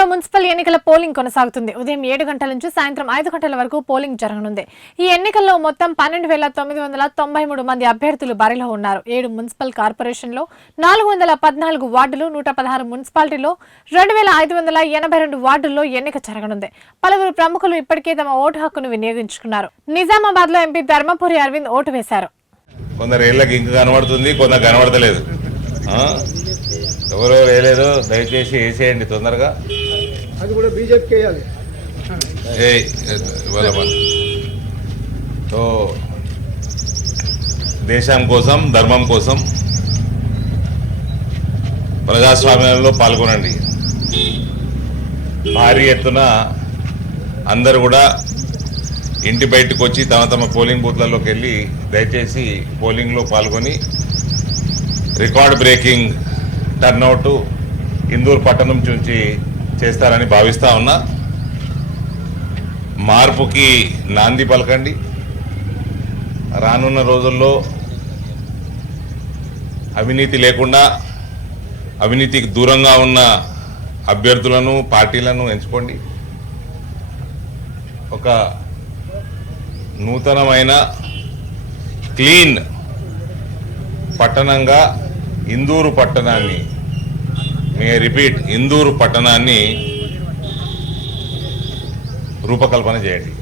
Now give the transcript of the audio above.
తెలంగాణలో మున్సిపల్ ఎన్నికల పోలింగ్ కొనసాగుతుంది. ఉదయం ఏడు గంటల నుంచి సాయంత్రం ఐదు గంటల వరకు పోలింగ్ జరగనుంది. ఈ ఎన్నికల్లో మొత్తం పన్నెండు వేల తొమ్మిది వందల తొంభై మూడు మంది అభ్యర్థులు బరిలో ఉన్నారు. ఏడు మున్సిపల్ కార్పొరేషన్లో నాలుగు వందల పద్నాలుగు వార్డులు నూట పదహారు మున్సిపాలిటీలో రెండు వేల ఐదు వందల ఎనభై రెండు వార్డుల్లో ఎన్నిక జరగనుంది. పలువురు ప్రముఖులు ఇప్పటికే తమ ఓటు హక్కును వినియోగించుకున్నారు. నిజామాబాద్లో ఎంపీ ధర్మపురి అరవింద్ ఓటు వేశారు. కొందరు కనబడుతుంది కొందరు కనబడతలేదు. వేయలేదు దయచేసి వేసేయండి తొందరగా. అది కూడా బీజేపీకి వేయాలి. సో దేశం కోసం ధర్మం కోసం ప్రజాస్వామ్యంలో పాల్గొనండి. భారీ ఎత్తున అందరు కూడా ఇంటి బయటకు వచ్చి తమ తమ పోలింగ్ బూత్లలోకి వెళ్ళి దయచేసి పోలింగ్లో పాల్గొని రికార్డ్ బ్రేకింగ్ టర్నౌట్ ఇందూర్ పట్టణం నుంచి చేస్తారని భావిస్తా ఉన్నా. మార్పుకి నాంది పలకండి. రానున్న రోజుల్లో అవినీతి లేకుండా అవినీతికి దూరంగా ఉన్న అభ్యర్థులను పార్టీలను ఎంచుకోండి. ఒక నూతనమైన క్లీన్ పట్టణంగా ఇందూరు పట్టణాన్ని మే రిపీట్ ఇందూరు పట్టణాన్ని రూపకల్పన చేయండి.